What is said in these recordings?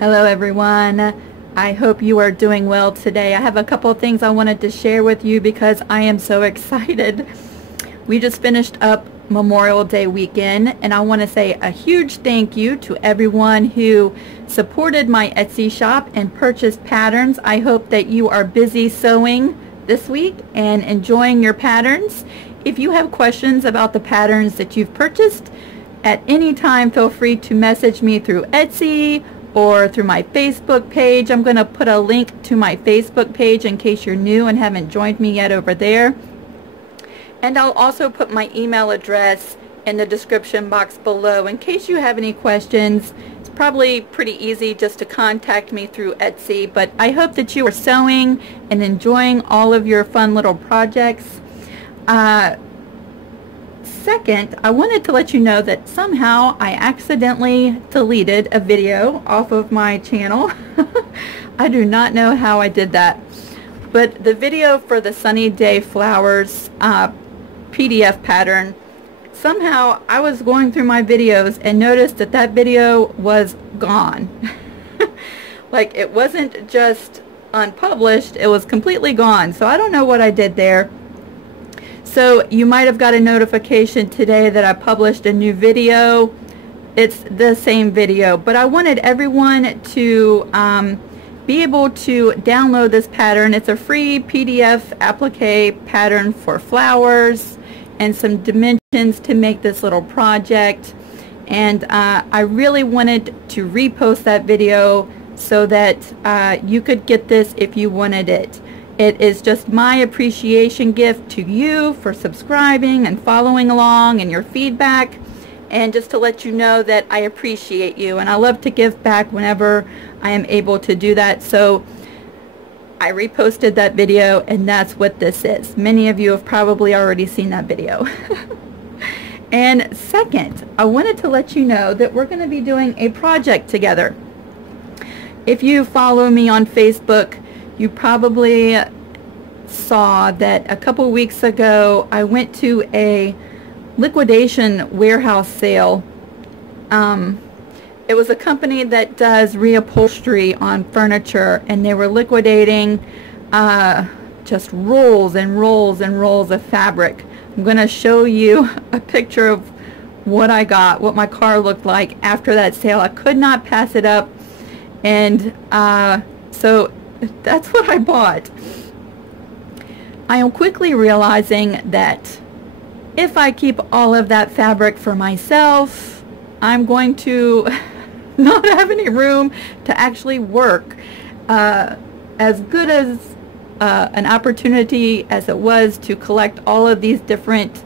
Hello everyone. I hope you are doing well today. I have a couple of things I wanted to share with you because I am so excited. We just finished up Memorial Day weekend, and I want to say a huge thank you to everyone who supported my Etsy shop and purchased patterns. I hope that you are busy sewing this week and enjoying your patterns. If you have questions about the patterns that you've purchased, at any time feel free to message me through Etsy or through my Facebook page. I'm going to put a link to my Facebook page in case you're new and haven't joined me yet over there. And I'll also put my email address in the description box below in case you have any questions. It's probably pretty easy just to contact me through Etsy, but I hope that you are sewing and enjoying all of your fun little projects. Second, I wanted to let you know that somehow I accidentally deleted a video off of my channel. I do not know how I did that, but the video for the Sunny Day Flowers PDF pattern, somehow I was going through my videos and noticed that that video was gone. Like, it wasn't just unpublished, it was completely gone. So I don't know what I did there. So you might have got a notification today that I published a new video. It's the same video, but I wanted everyone to be able to download this pattern. It's a free PDF applique pattern for flowers and some dimensions to make this little project. And I really wanted to repost that video so that you could get this if you wanted it. It is just my appreciation gift to you for subscribing and following along and your feedback, and just to let you know that I appreciate you, and I love to give back whenever I am able to do that. So I reposted that video, and that's what this is. Many of you have probably already seen that video. And second, I wanted to let you know that we're going to be doing a project together. If you follow me on Facebook, you probably saw that a couple weeks ago I went to a liquidation warehouse sale. It was a company that does reupholstery on furniture, and they were liquidating just rolls and rolls and rolls of fabric. I'm going to show you a picture of what I got, what my car looked like after that sale. I could not pass it up, and so that's what I bought. I am quickly realizing that if I keep all of that fabric for myself, I'm going to not have any room to actually work. As good as an opportunity as it was to collect all of these different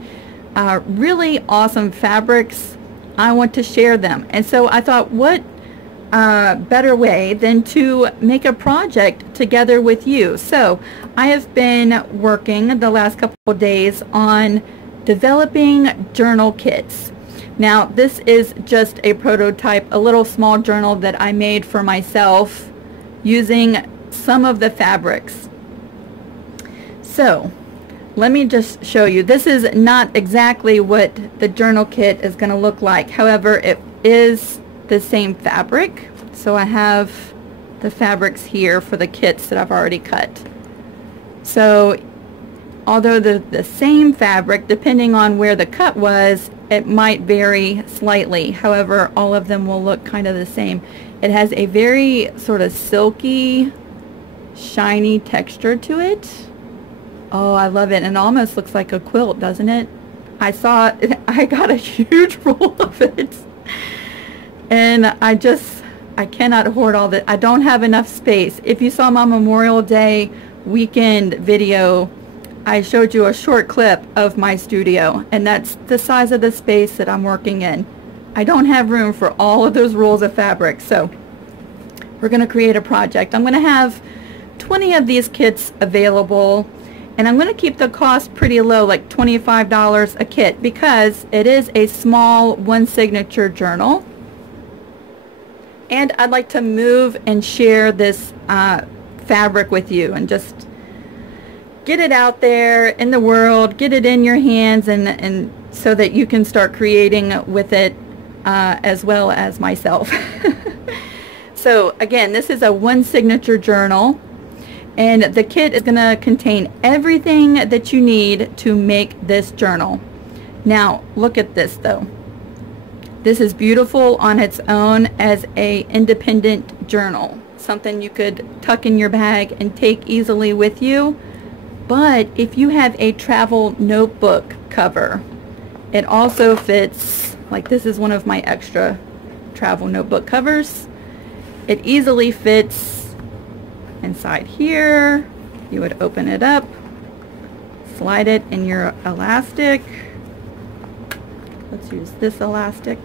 really awesome fabrics, I want to share them. And so I thought, what better way than to make a project together with you. So I have been working the last couple of days on developing journal kits. Now, this is just a prototype, a little small journal that I made for myself using some of the fabrics. So let me just show you. This is not exactly what the journal kit is going to look like. However, it is the same fabric. So I have the fabrics here for the kits that I've already cut. So although the same fabric, depending on where the cut was, it might vary slightly. However, all of them will look kind of the same. It has a very sort of silky, shiny texture to it. Oh, I love it. And it almost looks like a quilt, doesn't it? I got a huge roll of it. And I cannot hoard all that. I don't have enough space. If you saw my Memorial Day weekend video, I showed you a short clip of my studio, and that's the size of the space that I'm working in. I don't have room for all of those rolls of fabric, so we're going to create a project. I'm going to have 20 of these kits available, and I'm going to keep the cost pretty low, like $25 a kit, because it is a small one signature journal. And I'd like to move and share this fabric with you and just get it out there in the world, get it in your hands, and so that you can start creating with it as well as myself. So again, this is a one signature journal, and the kit is going to contain everything that you need to make this journal. Now look at this though. This is beautiful on its own as a independent journal, something you could tuck in your bag and take easily with you. But if you have a travel notebook cover, it also fits. Like, this is one of my extra travel notebook covers. It easily fits inside here. You would open it up, slide it in your elastic. Let's use this elastic.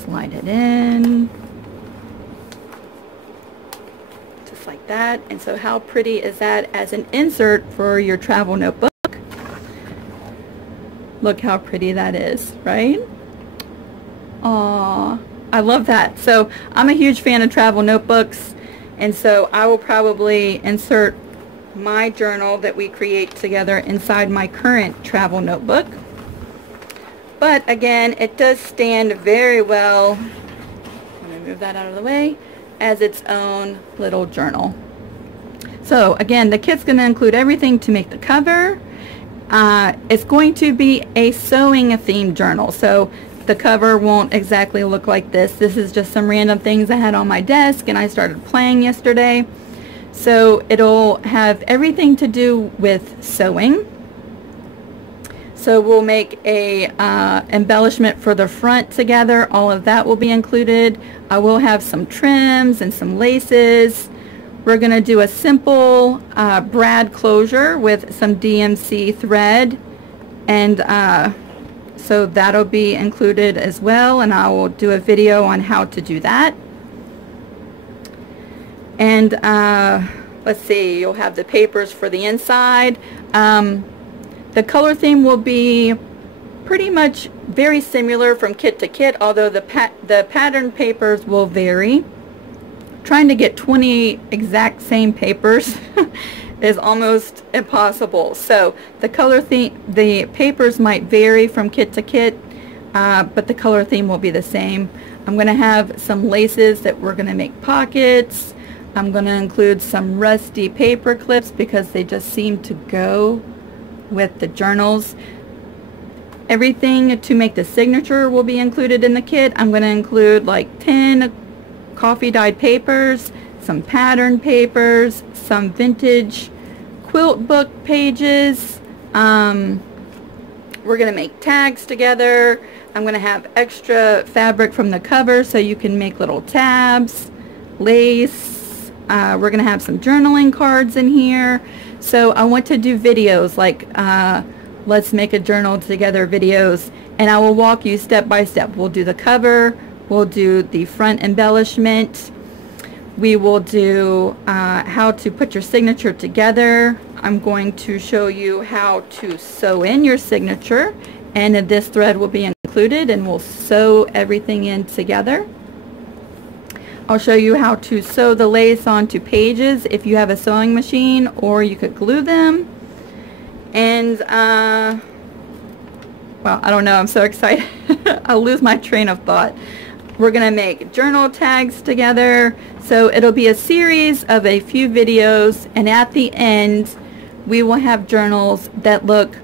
Slide it in. Just like that. And so how pretty is that as an insert for your travel notebook? Look how pretty that is, right? Aww, I love that. So I'm a huge fan of travel notebooks, and so I will probably insert my journal that we create together inside my current travel notebook. But again, it does stand very well, let me move that out of the way, as its own little journal. So again, the kit's going to include everything to make the cover. It's going to be a sewing themed journal, so the cover won't exactly look like this. This is just some random things I had on my desk and I started playing yesterday. So it'll have everything to do with sewing. So we'll make a embellishment for the front together. All of that will be included. I will have some trims and some laces. We're going to do a simple brad closure with some DMC thread, and so that'll be included as well, and I will do a video on how to do that. And let's see, you'll have the papers for the inside. The color theme will be pretty much very similar from kit to kit, although the pattern papers will vary. Trying to get 20 exact same papers is almost impossible. So the color theme, the papers might vary from kit to kit, but the color theme will be the same. I'm going to have some laces that we're going to make pockets. I'm going to include some rusty paper clips because they just seem to go with the journals. Everything to make the signature will be included in the kit. I'm going to include like 10 coffee dyed papers, some pattern papers, some vintage quilt book pages. We're going to make tags together. I'm going to have extra fabric from the cover so you can make little tabs, lace. We're going to have some journaling cards in here. So I want to do videos like let's make a journal together videos, and I will walk you step by step. We'll do the cover, we'll do the front embellishment, we will do how to put your signature together. I'm going to show you how to sew in your signature, and this thread will be included, and we'll sew everything in together. I'll show you how to sew the lace onto pages if you have a sewing machine, or you could glue them. And well, I don't know, I'm so excited. I'll lose my train of thought. We're going to make journal tags together. So it'll be a series of a few videos, and at the end we will have journals that look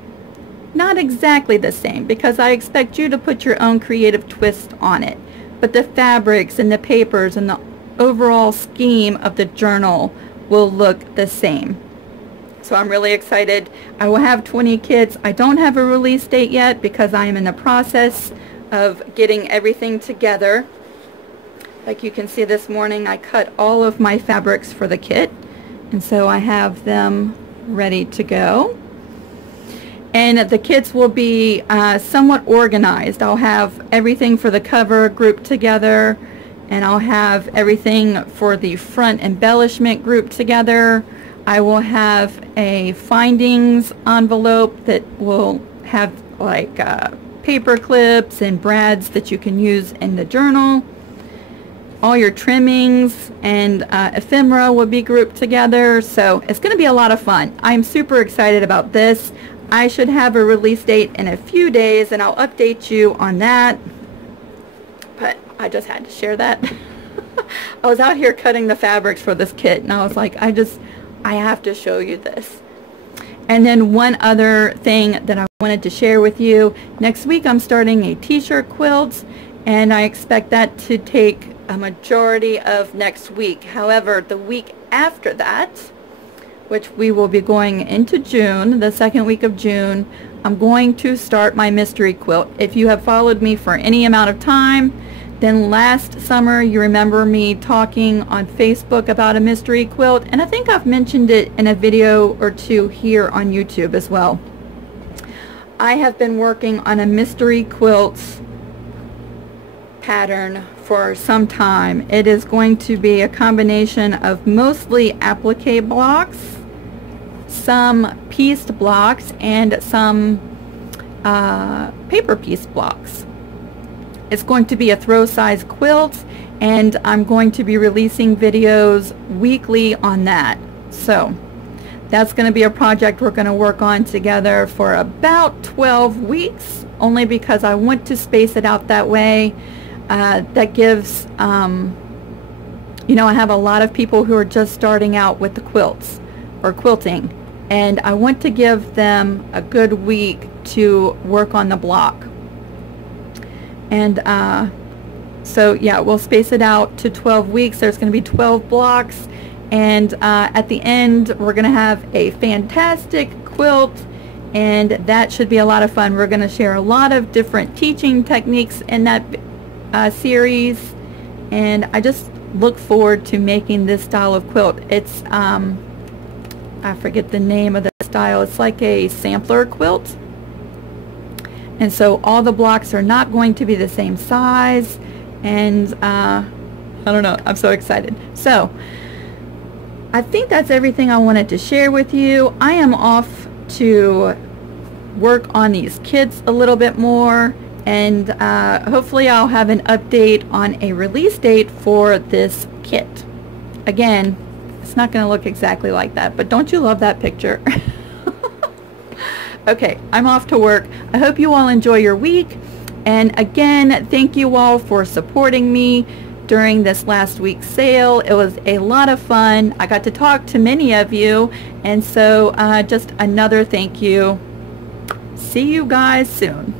not exactly the same, because I expect you to put your own creative twist on it. But the fabrics and the papers and the overall scheme of the journal will look the same. So I'm really excited. I will have 20 kits. I don't have a release date yet because I am in the process of getting everything together. Like you can see this morning, I cut all of my fabrics for the kit, and so I have them ready to go. And the kits will be somewhat organized. I'll have everything for the cover grouped together, and I'll have everything for the front embellishment grouped together. I will have a findings envelope that will have like paper clips and brads that you can use in the journal. All your trimmings and ephemera will be grouped together. So it's going to be a lot of fun. I'm super excited about this. I should have a release date in a few days, and I'll update you on that. I just had to share that. I was out here cutting the fabrics for this kit, and I was like, I have to show you this. And then one other thing that I wanted to share with you, next week I'm starting a t-shirt quilt, and I expect that to take a majority of next week. However, the week after that, which we will be going into June, the second week of June, I'm going to start my mystery quilt. If you have followed me for any amount of time, then last summer you remember me talking on Facebook about a mystery quilt, and I think I've mentioned it in a video or two here on YouTube as well. I have been working on a mystery quilt pattern for some time. It is going to be a combination of mostly applique blocks, some pieced blocks, and some paper piece blocks. It's going to be a throw size quilt, and I'm going to be releasing videos weekly on that. So that's going to be a project we're going to work on together for about 12 weeks, only because I want to space it out that way. That gives, you know, I have a lot of people who are just starting out with the quilts or quilting, and I want to give them a good week to work on the block. And so yeah, we'll space it out to 12 weeks. There's going to be 12 blocks, and at the end we're going to have a fantastic quilt, and that should be a lot of fun. We're going to share a lot of different teaching techniques in that series, and I just look forward to making this style of quilt. It's I forget the name of the style. It's like a sampler quilt. And so all the blocks are not going to be the same size, and I don't know, I'm so excited. So I think that's everything I wanted to share with you. I am off to work on these kits a little bit more, and hopefully I'll have an update on a release date for this kit. Again, it's not going to look exactly like that, but don't you love that picture? Okay, I'm off to work. I hope you all enjoy your week. And again, thank you all for supporting me during this last week's sale. It was a lot of fun. I got to talk to many of you. And so just another thank you. See you guys soon.